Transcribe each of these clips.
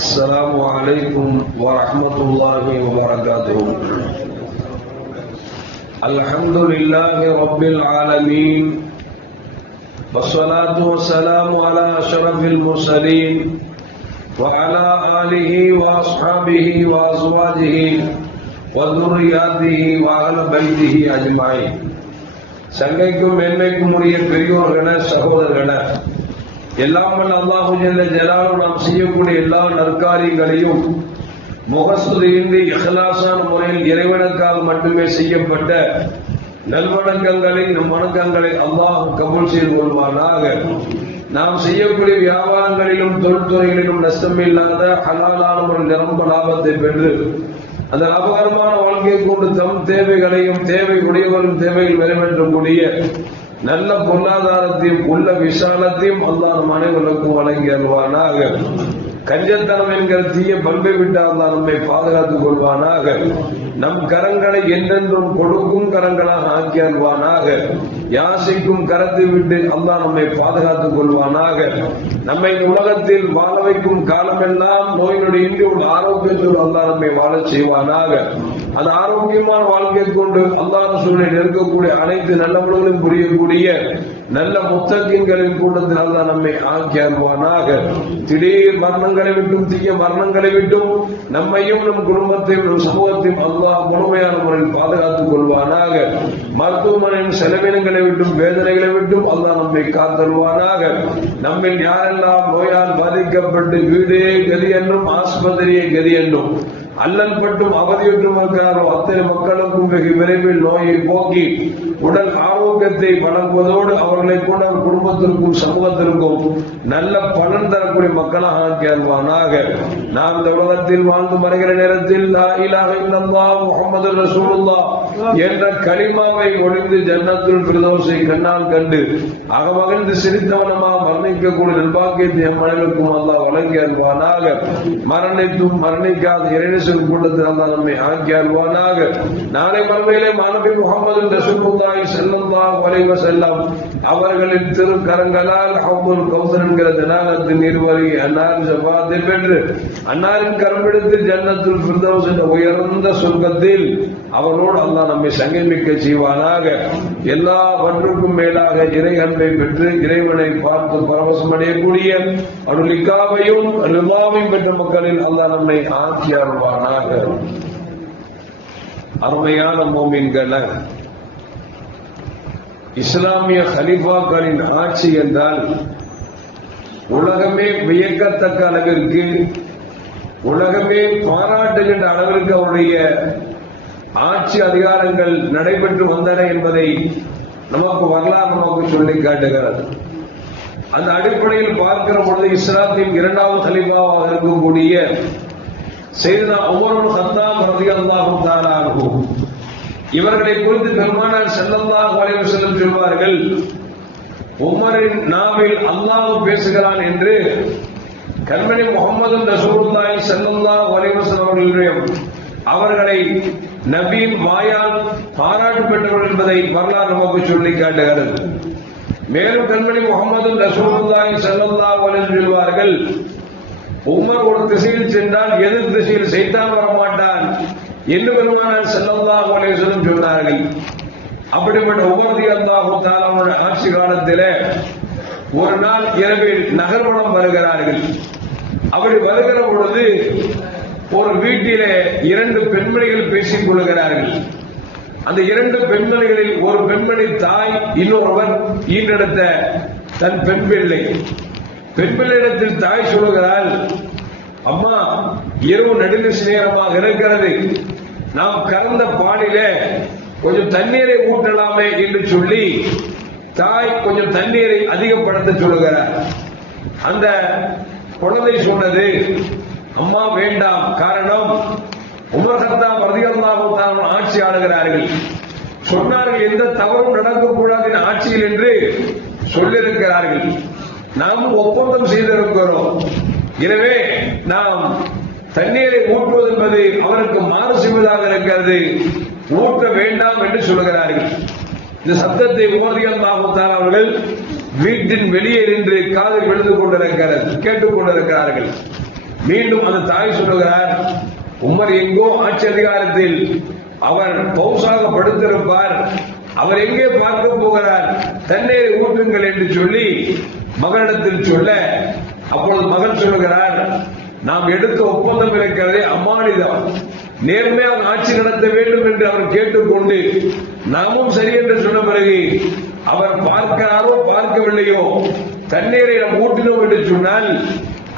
السلام عليكم ورحمة الله وبركاته. الحمد لله رب العالمين والصلاة والسلام على أشرف المرسلين وعلى آله وأصحابه وأزواجه وذرياته وأهل بيته أجمعين. சங்கைக்கும் மேன்மைக்கும் உரிய பெரியோர்களே, சகோதரர்களே, எல்லாம் அல்லாஹு ஜல்ல ஜலாலுஹு நாம் செய்யக்கூடிய எல்லா நற்காரியங்களையும் முகஸ்துதியின்றி இஹ்லாஸான முறையில் இறைவனுக்காக மட்டுமே செய்யப்பட்ட நல்வணக்கங்களை நம் வணக்கங்களை அல்லாஹ் கபூல் செய்து கொள்வானாக. நாம் செய்யக்கூடிய வியாபாரங்களிலும் தொழில்துறைகளிலும் நஷ்டமில்லாத ஹலாலான ஒரு நிரம்ப லாபத்தை பெற்று அந்த லாபகரமான வாழ்க்கையை கொண்டு தம் தேவைகளையும் தேவை உடையவர்களும் தேவைகள் நிறைவேற்றக்கூடிய நல்ல பொருளாதாரத்தையும் உள்ள விசாலத்தையும் அல்லாஹ் நம் அனைவருக்கும் வழங்கி அருள்வானாக. கஞ்சத்தனம் என்கிற தீய பண்பை விட்டு அல்லாஹ் நம்மை பாதுகாத்துக் கொள்வானாக. நம் கரங்களை என்றென்றும் கொடுக்கும் கரங்களாக ஆக்கி அருள்வானாக. யாசிக்கும் கரத்தை விட்டு அல்லாஹ் நம்மை பாதுகாத்துக் கொள்வானாக. நம்மை உலகத்தில் வாழ வைக்கும் காலமெல்லாம் நோய் நொடியின்றி ஒரு ஆரோக்கியத்தோடு அல்லாஹ் நம்மை வாழச் செய்வானாக. அந்த ஆரோக்கியமான வாழ்க்கையை கொண்டு அல்லாஹ் ரசூலை இருக்கக்கூடிய அனைத்து நல்லவர்களும் புரியக்கூடிய நல்ல முத்தகீன்களின் கூட்டத்தில் அல்லாஹ் நம்மை ஆக்கி அருள்வானாக. திடீர் மரணங்களை விட்டும் தீய மரணங்களை விட்டும் நம்மையும் நம் குடும்பத்தையும் நம் சமூகத்தையும் அல்லாஹ் முழுமையான முறையில் பாதுகாத்துக் கொள்வானாக. மருத்துவமனையின் செலவினங்களை விட்டும் வேதனைகளை விட்டும் அல்லாஹ் நம்மை காத்தருவானாக. நம்மில் யாரெல்லாம் நோயால் பாதிக்கப்பட்டு வீடே கதி என்றும் ஆஸ்பத்திரியே கதி என்றும் அல்லல் பட்டும் அவதியுற்றும் இருக்கிறாரோ அத்தனை மக்களுக்கும் வெகு விரைவில் நோயை போக்கி உடல் ஆரோக்கியத்தை வழங்குவதோடு அவர்களை கூட குடும்பத்திற்கும் சமூகத்திற்கும் நல்ல பலன் தரக்கூடிய மக்களாக ஆக்கி அருள்வானாக. நாம் இந்த உலகத்தில் வாழ்ந்து மறைகிற நேரத்தில் லா இலாஹ இல்லல்லாஹ் முஹம்மது ரசூலுல்லாஹ் என்ற கலிமாவை ஒழிந்து ஜன்னத்துல் ஃபிர்தௌஸை கண்ணால் கண்டு அகமகிழ்ந்து சிரித்தவனமாக மரணிக்கக்கூடிய நிர்பாக்கியத்தை எம் அனைவருக்கும் அல்லாஹ் வழங்கி அருள்வானாக. மரணித்தும் மரணிக்காத இறைநேசர் கூட்டத்தில் அல்லாஹ் நம்மை ஆக்கி அருள்வானாக. நாளை மறுமையிலே மாணவி முஹம்மது ரசூலுல்லாஹி ஸல்லல்லாஹு அலைஹி வஸல்லம் அவர்களின் திருக்கரங்களால் ஹவ்துல் கௌசர் என்கிற ஜனானத்தின் நீர்வழி அன்னாரின் ஷஃபாஅத்தை பெற்று அன்னாரின் கரம்பிடித்து ஜன்னத்துல் ஃபிர்தௌஸ் என்ற உயர்ந்த சொர்க்கத்தில் அவரோடு அல்லாஹ் நம்மை சங்கமிக்க செய்வானாக. எல்லாவற்றுக்கும் மேலாக இறை அன்பை பெற்று இறைவனை பார்த்து பரவசம் அடையக்கூடிய அருளிக்காவையும் ரிவாவையும் பெற்ற மக்களில் அல்லாஹ் நம்மை ஆக்கி அருள்வானாக. அருமையான மோமின்கள, இஸ்லாமிய கலீஃபாக்களின் ஆட்சி என்றால் உலகமே வியக்கத்தக்க அளவிற்கு, உலகமே பாராட்டுகின்ற அளவிற்கு அவருடைய ஆட்சி அதிகாரங்கள் நடைபெற்று வந்தன என்பதை நமக்கு வரலாறு நமக்கு சொல்லி காட்டுகிறது. அந்த அடிப்படையில் பார்க்கிற பொழுது இஸ்லாத்தின் இரண்டாவது கலீஃபாவாக இருக்கக்கூடிய சையதுனா உமர் இப்னு கத்தாப் ரலியல்லாஹு தஆலா அன்ஹு இவர்களை குறித்து பெருமானார் ஸல்லல்லாஹு அலைஹி வஸல்லம் சொல்வார்கள், உமரின் நாவில் அல்லாஹ் பேசுகிறான் என்று கண்மணி முஹம்மது ரசூலுல்லாஹி ஸல்லல்லாஹு அலைஹி வஸல்லம் அவர்களை நபியின் வாயால் பாராட்டு பெற்றவர் என்பதை வரலாறு நமக்கு சொல்லி காட்டுகிறது. மேலும் கண்மணி முஹம்மது ரசூலுல்லாஹி ஸல்லல்லாஹு அலைஹி வஸல்லம் சொல்வார்கள், உமர் ஒரு திசையில் சென்றால் எதிர் திசையில் சைத்தான் வரமாட்டான் என்று பெருமானார் ஸல்லல்லாஹு அலைஹி வஸல்லம் சொன்னார்கள். அப்படிப்பட்ட உமர் ரலியல்லாஹு தஆலா ஆட்சி காலத்திலே ஒரு நாள் இரவில் நகர்வனம் வருகிறார்கள். அப்படி வருகிற பொழுது ஒரு வீட்டிலே இரண்டு பெண்மணிகள் பேசிக் கொள்கிறார்கள். அந்த இரண்டு பெண்மணிகளில் ஒரு பெண்மணி தாய், இன்னொருவர் ஈன்றெடுத்த தன் பெண் பிள்ளை. பெண் பிள்ளையிடத்தில் தாய் சொல்லுகிறாள், அம்மா, இரவு நடுநிசி நேரமாக இருக்கிறது, நாம் கறந்த பாலிலே கொஞ்சம் தண்ணீரை ஊற்றலாமே என்று சொல்லி தாய் கொஞ்சம் தண்ணீரை அதிகப்படுத்த சொல்லுகிறார். அந்த குழந்தை சொன்னது, அம்மா வேண்டாம், காரணம் உமர் கத்தாப் ரலியல்லாஹு தஆலா ஆட்சி ஆளுகிறார்கள், சொன்னார்கள் எந்த தவறும் நடக்கக்கூடாது ஆட்சியில் என்று சொல்லியிருக்கிறார்கள், நாம் ஒப்பந்தம் செய்திருக்கிறோம், எனவே நாம் தண்ணீரை ஊற்றுவது என்பது அவருக்கு மாறு செய்வதாக இருக்கிறது, ஊற்ற வேண்டாம் என்று சொல்லுகிறார்கள். இந்த சத்தத்தை உமர் ரலியல்லாஹு தஆலா அவர்கள் வீட்டின் வெளியே நின்று காதில் விழுந்து கொண்டிருக்கிறது, கேட்டுக் கொண்டிருக்கிறார்கள். மீண்டும் அந்த தாய் சொல்லுகிறார், உமர் எங்கோ ஆட்சி அதிகாரத்தில் அவர் பௌசாக படுத்திருப்பார், அவர் எங்கே பார்க்க போகிறார், தண்ணீரை ஊற்றுங்கள் என்று சொல்லி மகனிடத்தில் சொல்ல, அப்பொழுது மகன் சொல்லுகிறார், நாம் எடுத்த ஒப்பந்தம் இருக்கிறதே அம்மானிதம், நேர்மையாக ஆட்சி நடத்த வேண்டும் என்று அவர் கேட்டுக்கொண்டு நாமும் சரி என்று சொன்ன பிறகு அவர் பார்க்கிறாரோ பார்க்கவில்லையோ தண்ணீரை நாம் ஊற்றினோம் என்று சொன்னால்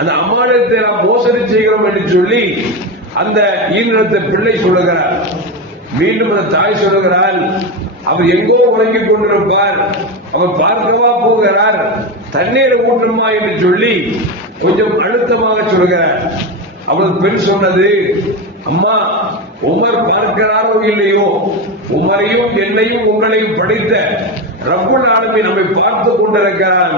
அந்த அம்மானிதத்தை நாம் மோசடி செய்கிறோம் என்று சொல்லி அந்த ஈனிடத்த பிள்ளை சொல்லுகிறார். மீண்டும் அந்த தாய் சொல்லுகிறார், அவர் எங்கோ உறங்கிக் கொண்டிருப்பார், அவர் பார்க்கவா போகிறார், தண்ணீரை ஊற்றுமா என்று சொல்லி கொஞ்சம் அழுத்தமாக சொல்கிறார். அவள் பெண் சொன்னது, அம்மா உமர் பார்க்கிறாரோ இல்லையோ, உமரையும் என்னையும் உங்களையும் படைத்த ரப்புல் ஆலமீன் நம்மை பார்த்துக் கொண்டிருக்கிறான்,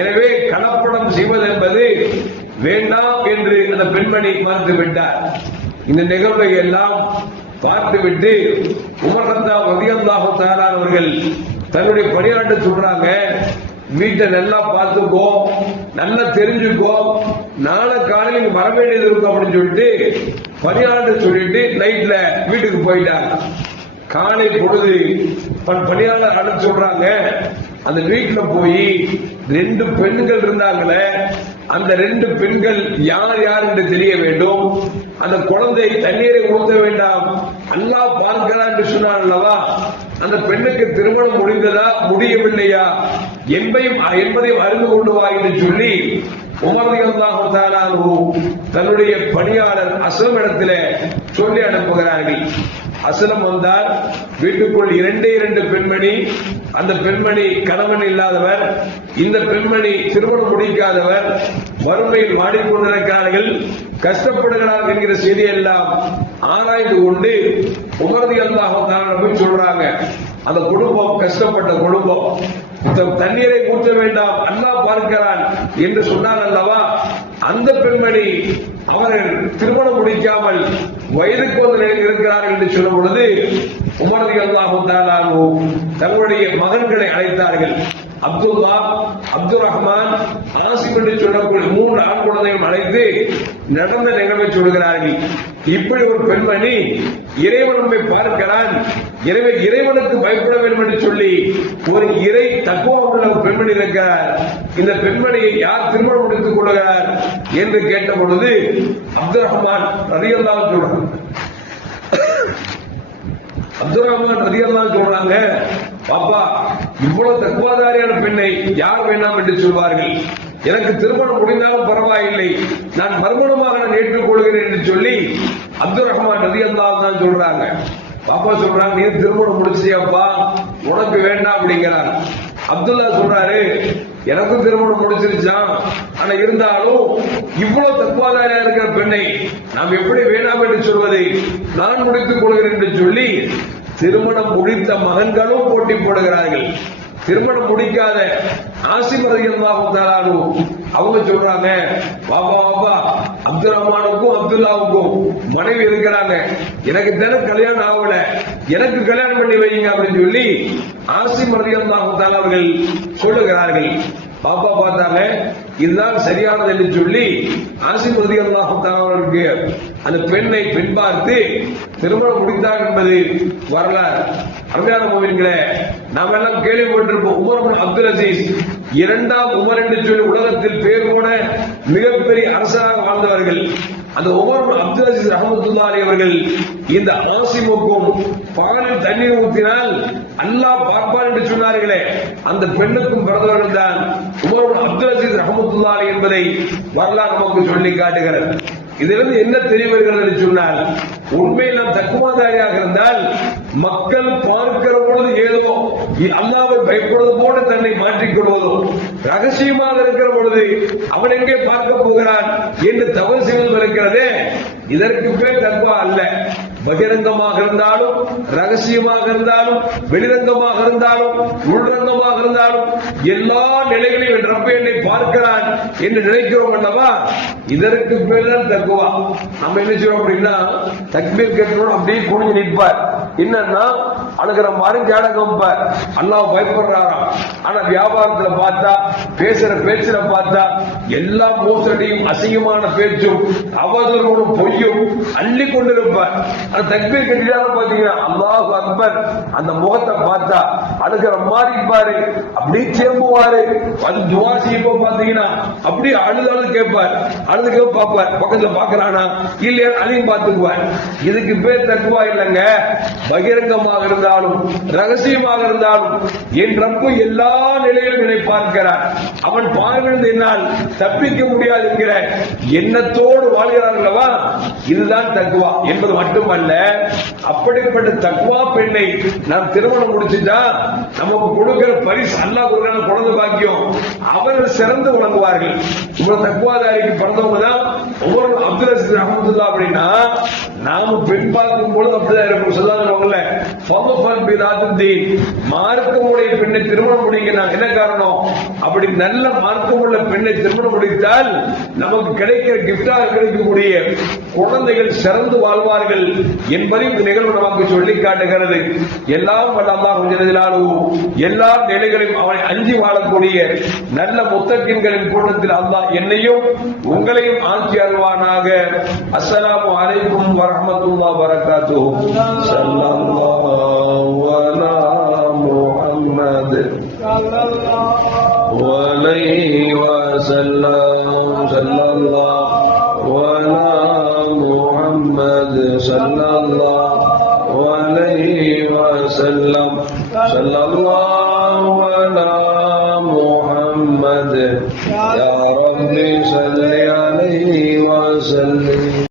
எனவே கலப்படம் செய்வது என்பது வேண்டாம் என்று அந்த பெண்மணி மறுத்து விட்டார். இந்த நிகழ்வை எல்லாம் பார்த்துவிட்டு உமர் ரலியல்லாஹு தஆலா அவர்கள் தன்னுடைய பணியாளர்கிட்ட சொல்றாங்க, வீட்டை நல்லா பார்த்துக்கோ, நல்லா தெரிஞ்சுக்கோ, நாளை காலையில் வர வேண்டியது இருக்கும் அப்படின்னு சொல்லிட்டு பணியாளர் சொல்லிட்டு நைட்ல வீட்டுக்கு போயிட்டாங்க. காலை பொழுது பணியாளர் அனுப்பி சொல்றாங்க, அந்த வீட்டுல போய் 2 பெண்கள் இருந்தாங்களே, அந்த 2 பெண்கள் யார் யார் என்று தெரிய வேண்டும், அந்த குழந்தை தண்ணீரை ஊற்ற வேண்டாம் அல்லாஹ் பார்க்கிறார் என்று சொன்னார் அல்லவா, அந்த பெண்ணுக்கு திருமணம் முடிந்ததா முடியவில்லையா என்பதையும் அறிந்து கொண்டு வா என்று சொல்லி உமர் ரலியல்லாஹு தஆலா தன்னுடைய பணியாளர் அஸ்லம் இடத்திலே சொல்லி அனுப்புகிறார்கள். அஸ்லம் வந்தார். வீட்டுக்குள் 2 பெண்மணி, அந்த பெண்மணி கணவன் இல்லாதவர், இந்த பெண்மணி திருமணம் முடிக்காதவர், வறுமையில் வாடிக்கொண்டிருக்கிறார்கள், கஷ்டப்படுகிறார்கள் என்கிற செய்தி எல்லாம் ஆராய்ந்து கொண்டு உமர் ரலியல்லாஹு தஆலா சொல்றாங்க, அந்த குடும்பம் கஷ்டப்பட்ட குடும்பம், தண்ணீரை ஊற்ற வேண்டாம் அல்லாஹ் பார்க்கிறான் என்று சொன்னார் அல்லவா, அந்த பெண்மணி அவர்கள் திருமணம் முடிக்காமல் வயதுக்கு வந்து நிலையில் இருக்கிறார்கள் என்று சொல்லும் பொழுது உமர் ரலியல்லாஹு தஆலா தங்களுடைய மகன்களை அழைத்தார்கள். அப்துல்லா, அப்துல் ரஹ்மான், ஆசிம் என்று சொல்லக்கூடிய 3 ஆண் குழந்தைகள் அழைத்து நடந்த நிகழ்வை சொல்கிறார்கள். இப்படி ஒரு பெண்மணி இறைவன் நம்மை பார்க்கிறான், எனவே இறைவனுக்கு பயப்பட வேண்டும் என்று சொல்லி ஒரு இறை தக்குவா உள்ள பெண்மணி இருக்கிறார். இந்த பெண்மணியை யார் திருமணம் முடித்துக் கொள்கிறார் என்று கேட்ட பொழுது அப்துல் ரஹ்மான் ரலியல்லாஹு சொல்றாங்க. அப்துல் ரஹ்மான் ரலியல்லாஹு சொல்றாங்க, பாப்பா இவ்வளவு தக்குவாதாரியான பெண்ணை யார் வேண்டாம் என்று சொல்வார்கள், எனக்கு திருமணம் முடிந்தாலும் பரவாயில்லை, நான் மறுமணமாக நான் ஏற்றுக்கொள்கிறேன் என்று சொல்லி அப்துல் ரஹ்மான் ரலியல்லாஹு தான் சொல்றாங்க. பாப்பா சொல்றாங்க, நீ திருமணம் முடிச்சியாப்பா, உனக்கு வேண்டாம் அப்படிங்கிறார். அப்துல்லா சொல்றாரு, எனக்கும் திருமணம் முடிச்சிருச்சான், ஆனா இருந்தாலும் இவ்வளவு தக்குவாதாரியா இருக்கிற பெண்ணை நாம் எப்படி வேண்டாம் என்று சொல்வதை நான் முடித்துக் கொள்கிறேன் என்று சொல்லி திருமணம் முடித்த மகன்களும் போட்டி போடுகிறார்கள். திருமணம் முடிக்காத ஆசிம் ரலியல்லாஹு தஆலா அவங்க சொல்றாங்க, பாபா பாபா அப்துல் ரஹ்மானுக்கும் அப்துல்லாவுக்கும் மனைவி இருக்கிறாங்க, எனக்கு தினம் கல்யாணம் ஆகல, எனக்கு கல்யாணம் பண்ணி வைங்க அப்படின்னு சொல்லி ஆசிம் ரலியல்லாஹு தஆலா அவர்கள் சொல்லுகிறார்கள். பாப்பா பார்த்தாங்க, இதுதான் சரியானது என்று சொல்லி ஆசிம் ரலியல்லாஹு தஆலா அவர்களுக்கு அந்த பெண்ணை பெண் பார்த்து திருமணம் முடித்தார் என்பது வரலாறு. அருமையான மோமின்களே, நாம் எல்லாம் கேள்விப்பட்டிருப்போம், உமர் இப்னு அப்துல் அசீஸ் 2ஆம் உமர் என்று சொல்லி உலகத்தில் பேர் போன மிகப்பெரிய அரசராக வாழ்ந்தவர்கள். அந்த உமர் இப்னு அப்துல் அசீஸ் ரஹ்மத்துல்லாஹி அலைஹி அவர்கள் இந்த ஆசிமுக்கும் பாலில் தண்ணீர் ஊற்றினால் அல்லாஹ் பார்ப்பார் என்று சொன்னார்களே, அந்த பெண்ணுக்கும் பிறந்தவர்கள் தான் உமர் இப்னு அப்துல் அசீஸ் ரஹ்மத்துல்லாஹி அலைஹி என்பதை வரலாறு நமக்கு சொல்லி காட்டுகிறது. இதிலிருந்து என்ன தெரிய வருகிறது என்று சொன்னால், உண்மையில் நாம் தக்குவாதாரியாக இருந்தால் மக்கள் பார்க்கிற பொழுது ஏதோ அல்லாஹ்வை பயப்படுவது போல தன்னை மாற்றிக் கொள்வதோ, ரகசியமாக இருக்கிற பொழுது அவன் எங்கே பார்க்க போகிறான் என்று தவறு செய்வதும் இருக்கிறதே, இதற்கு பேர் தக்குவா அல்ல. பகிரங்கமாக இருந்தாலும், ரகசியமாக இருந்தாலும், வெளிரங்கமாக இருந்தாலும், உள்ரங்கமாக இருந்தாலும், எல்லா நிலைகளையும் ரப்ப என்னை பார்க்கிறான் என்று நினைக்கிறோம் அல்லவா, இதற்கு பேர் தான் தக்குவா. நம்ம என்ன செய்வோம் அப்படின்னா, தக்பீர் கேட்கிறோம் அப்படியே குனிஞ்சு நிற்பார், என்னன்னா அழுகிற மாதிரி அல்லாஹ் பயப்படுறாராம். ஆனா வியாபாரத்துல பார்த்தா, பேசுற பேச்சுல பார்த்தா, எல்லா மோசடியும் அசிங்கமான பேச்சும் அவதூறும் பொய்யும் அள்ளி கொண்டிருப்பார். அந்த தக்பீர் கட்டிதான் பாத்தீங்கன்னா அல்லாஹு அக்பர் அந்த முகத்தை பார்த்தா அழுகிற மாதிரி இருப்பாரு, அப்படியே சேம்புவாரு. துவா செய்யப்போ பாத்தீங்கன்னா அப்படியே அழுதாலும் கேட்பார், அழுதுக்க பார்ப்பார், பக்கத்துல பாக்குறானா இல்லையா அதையும் பார்த்துக்குவார். இதுக்கு பேர் தக்குவா இல்லைங்க. பகிரங்கமாக இருந்தாலும் ரகசியமாக இருந்தாலும் என் ரப்பு எல்லா நிலையிலும் என்னை பார்க்கிறார், அவன் பார்க்கிறது என்னால் தப்பிக்க முடியாது என்கிற எண்ணத்தோடு வாழ்கிறார்களவா, இதுதான் தக்குவா என்பது மட்டுமல்ல. அப்படிப்பட்ட தக்குவா பெண்ணை நாம் திருமணம் முடிச்சுட்டா நமக்கு கொடுக்கிற பரிசு அல்லாஹ் கொடுக்கிற குழந்தை பாக்கியம், அவர்கள் சிறந்து விளங்குவார்கள். உங்க தக்குவாதாரிக்கு பிறந்தவங்க தான் ஒவ்வொரு அப்துல் அசீஸ் ரஹ்மத்துல்லாஹ் அப்படின்னா நாம பெண் பார்க்கும் பொழுது அப்படிதான் இருக்கும். சொல்லாதவங்கள மார்க்கமுடைய பெண்ணை திருமணம் முடிக்கிறாங்க. என்ன காரணம்? அப்படி நல்ல மார்க்கமுள்ள பெண்ணை திருமணம் முடித்தால் நமக்கு கிடைக்கிற கிஃப்டாக கிடைக்கக்கூடிய குழந்தைகள் சிறந்து வாழ்வார்கள் என்பதை இந்த நிகழ்வு நமக்கு சொல்லி காட்டுகிறது. எல்லாம் அல்லாஹ் எல்லா நிலைகளையும் அவனை அஞ்சி வாழக்கூடிய நல்ல முத்தகின்களின் கூட்டத்தில் அல்லாஹ் என்னையும் உங்களையும் ஆட்சி அருள்வானாக. அஸ்ஸலாமு அலைக்கும் வரஹ்மத்துல்லாஹி வபரகாத்துஹு. ஸல்லல்லாஹு அலா முஹம்மத் வலைஹி வஸல்லம். ஸல்லல்லாஹு அலா முஹம்மத் ஸல்லல்லாஹு அலைஹி வஸல்லம். ஸல்லல்லாஹு